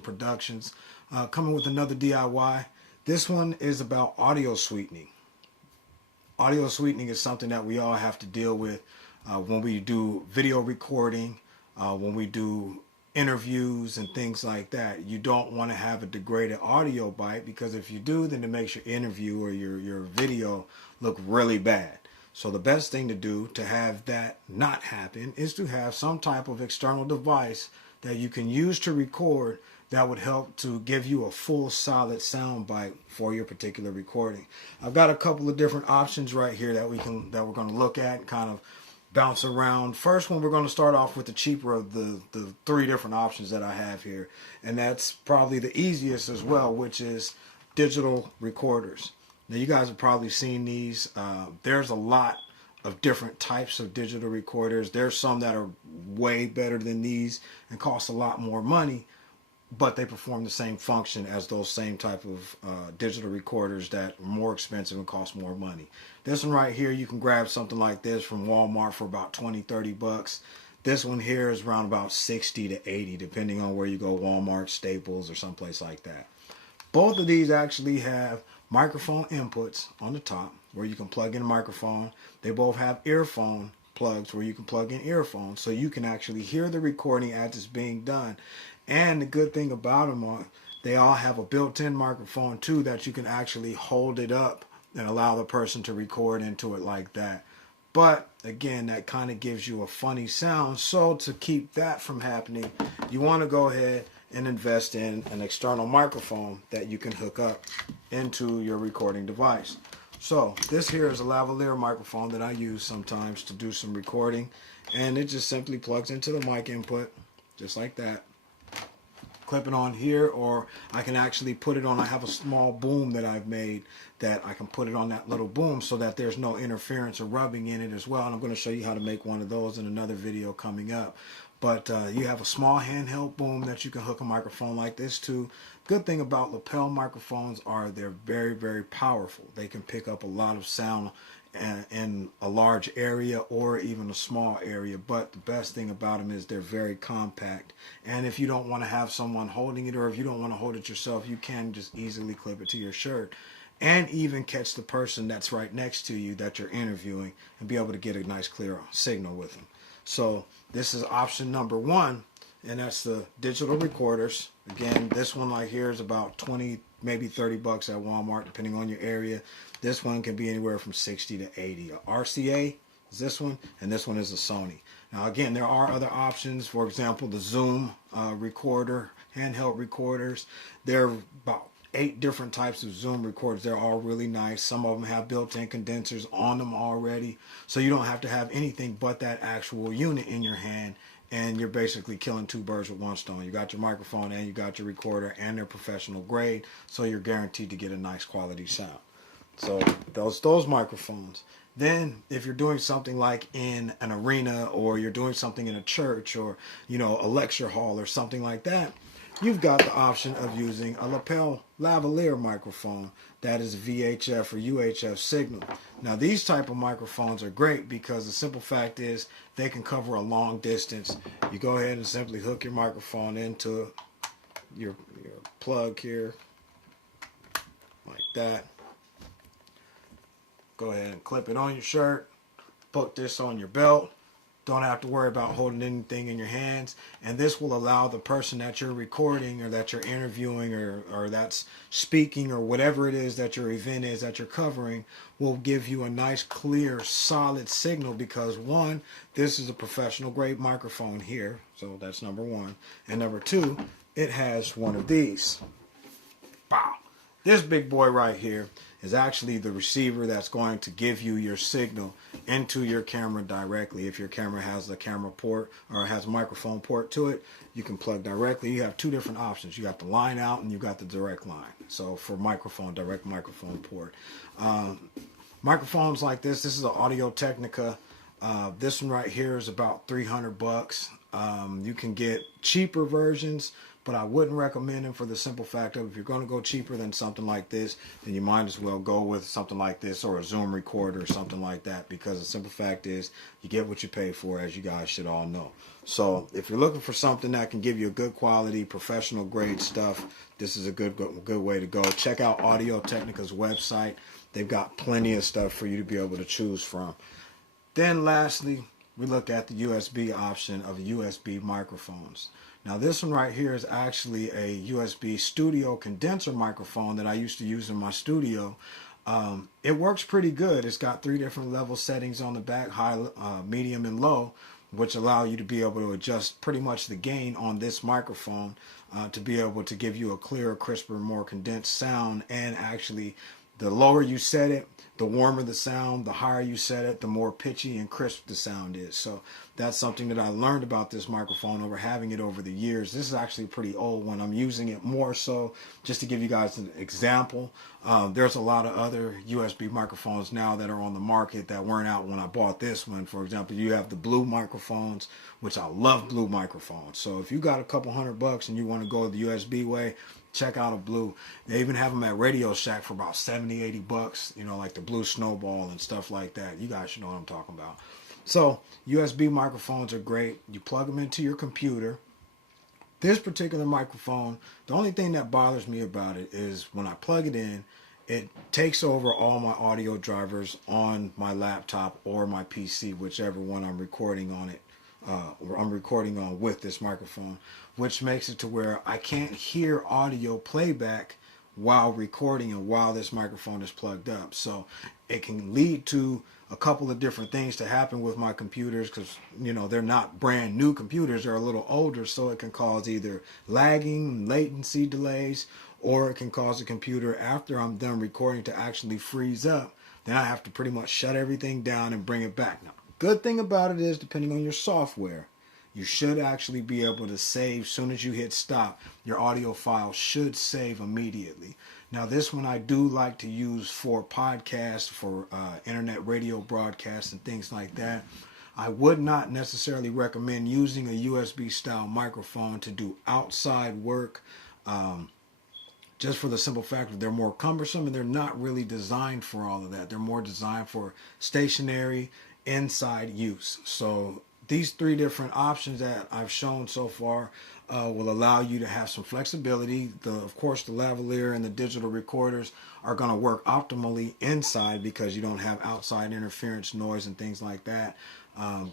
Digital Productions, coming with another DIY. This one is about audio sweetening. Audio sweetening is something that we all have to deal with when we do video recording, when we do interviews and things like that. You don't want to have a degraded audio bite, because if you do, then it makes your interview or your video look really bad. So the best thing to do to have that not happen is to have some type of external device that you can use to record that would help to give you a full solid sound bite for your particular recording. I've got a couple of different options right here that we're going to look at and kind of bounce around. First one, we're going to start off with the cheaper of the three different options that I have here, and that's probably the easiest as well, which is digital recorders. Now, you guys have probably seen these. There's a lot of different types of digital recorders. There's some that are way better than these and cost a lot more money, but they perform the same function as those same type of digital recorders that are more expensive and cost more money. This one right here, you can grab something like this from Walmart for about 20-30 bucks. This one here is around about 60 to 80, depending on where you go, Walmart, Staples, or someplace like that. Both of these actually have microphone inputs on the top where you can plug in a microphone. They both have earphone plugs where you can plug in earphones, so you can actually hear the recording as it's being done. And the good thing about them are they all have a built-in microphone too, that you can actually hold it up and allow the person to record into it like that. But again, that kind of gives you a funny sound. So to keep that from happening, you want to go ahead and invest in an external microphone that you can hook up into your recording device. So this here is a lavalier microphone that I use sometimes to do some recording, and it just simply plugs into the mic input just like that. Clip it on here, or I can actually put it on, I have a small boom that I've made that I can put it on that little boom so that there's no interference or rubbing in it as well. And I'm going to show you how to make one of those in another video coming up. But you have a small handheld boom that you can hook a microphone like this to. Good thing about lapel microphones are they're very, very powerful. They can pick up a lot of sound in a large area or even a small area, but the best thing about them is they're very compact. And if you don't want to have someone holding it, or if you don't want to hold it yourself, you can just easily clip it to your shirt and even catch the person that's right next to you that you're interviewing and be able to get a nice clear signal with them. So this is option number one, and that's the digital recorders. Again, this one right here is about 20, maybe 30 bucks at Walmart, depending on your area. This one can be anywhere from 60 to 80. A RCA is this one, and this one is a Sony. Now, again, there are other options. For example, the Zoom recorder, handheld recorders. There are about 8 different types of Zoom recorders. They're all really nice. Some of them have built-in condensers on them already, so you don't have to have anything but that actual unit in your hand, and you're basically killing 2 birds with 1 stone. You got your microphone and you got your recorder, and they're professional grade, so you're guaranteed to get a nice quality sound. So those microphones. Then if you're doing something like in an arena, or you're doing something in a church, or a lecture hall or something like that, you've got the option of using a lapel lavalier microphone that is VHF or UHF signal. Now, these type of microphones are great because the simple fact is they can cover a long distance. You go ahead and simply hook your microphone into your plug here like that. Go ahead and clip it on your shirt, put this on your belt. Don't have to worry about holding anything in your hands, and this will allow the person that you're recording or that you're interviewing or that's speaking or whatever it is that your event is that you're covering will give you a nice, clear, solid signal, because one, this is a professional grade microphone here, so that's number one, and number two, it has one of these. Wow. This big boy right here is actually the receiver that's going to give you your signal into your camera directly. If your camera has a camera port or has a microphone port to it, you can plug directly. You have 2 different options. You got the line out and you got the direct line. So for microphone, direct microphone port. Microphones like this is an Audio Technica. This one right here is about 300 bucks. You can get cheaper versions, but I wouldn't recommend them for the simple fact of if you're going to go cheaper than something like this, then you might as well go with something like this or a Zoom recorder or something like that, because the simple fact is you get what you pay for, as you guys should all know. So if you're looking for something that can give you a good quality, professional grade stuff, this is a good way to go. Check out Audio Technica's website. They've got plenty of stuff for you to be able to choose from. Then lastly, we look at the USB option of USB microphones. Now this one right here is actually a USB studio condenser microphone that I used to use in my studio. It works pretty good. It's got 3 different level settings on the back, high, medium, and low, which allow you to be able to adjust pretty much the gain on this microphone to be able to give you a clearer, crisper, more condensed sound. And actually, the lower you set it, the warmer the sound. The higher you set it, the more pitchy and crisp the sound is. So that's something that I learned about this microphone over having it over the years. This is actually a pretty old one. I'm using it more so just to give you guys an example. There's a lot of other USB microphones now that are on the market that weren't out when I bought this one. For example, you have the Blue microphones, which I love Blue microphones. So if you got a couple $100 and you want to go the USB way, check out a Blue. They even have them at Radio Shack for about $70-$80, you know, like the Blue Snowball and stuff like that. You guys should know what I'm talking about. So USB microphones are great. You plug them into your computer. This particular microphone, the only thing that bothers me about it is when I plug it in, it takes over all my audio drivers on my laptop or my PC, whichever one I'm recording on it. I'm recording on with this microphone, which makes it to where I can't hear audio playback while recording and while this microphone is plugged up. So it can lead to a couple of different things to happen with my computers, because you know they're not brand new computers, they're a little older, so it can cause either lagging, latency delays, or it can cause the computer after I'm done recording to actually freeze up. Then I have to pretty much shut everything down and bring it back. Now, good thing about it is, depending on your software, you should actually be able to save. As soon as you hit stop, your audio file should save immediately. Now this one I do like to use for podcasts, for internet radio broadcasts and things like that. I would not necessarily recommend using a USB style microphone to do outside work, just for the simple fact that they're more cumbersome and they're not really designed for all of that. They're more designed for stationary inside use. So these 3 different options that I've shown so far will allow you to have some flexibility. Of course, the lavalier and the digital recorders are going to work optimally inside because you don't have outside interference, noise, and things like that.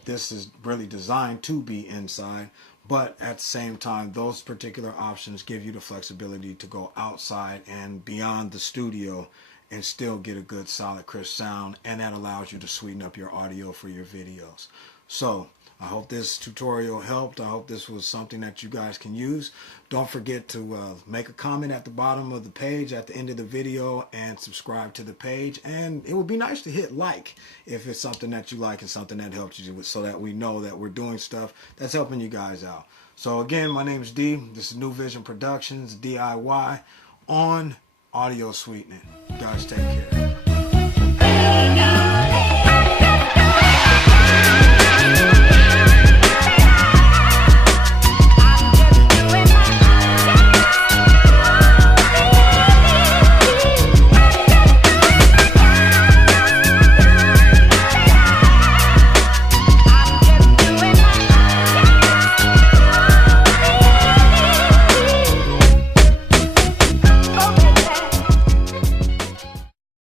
This is really designed to be inside, but at the same time, those particular options give you the flexibility to go outside and beyond the studio and still get a good, solid, crisp sound, and that allows you to sweeten up your audio for your videos. So I hope this tutorial helped. I hope this was something that you guys can use. Don't forget to make a comment at the bottom of the page at the end of the video and subscribe to the page. And it would be nice to hit like if it's something that you like and something that helps you, so that we know that we're doing stuff that's helping you guys out. So again, my name is D. This is New Vision Productions, DIY on audio sweetening. You guys take care.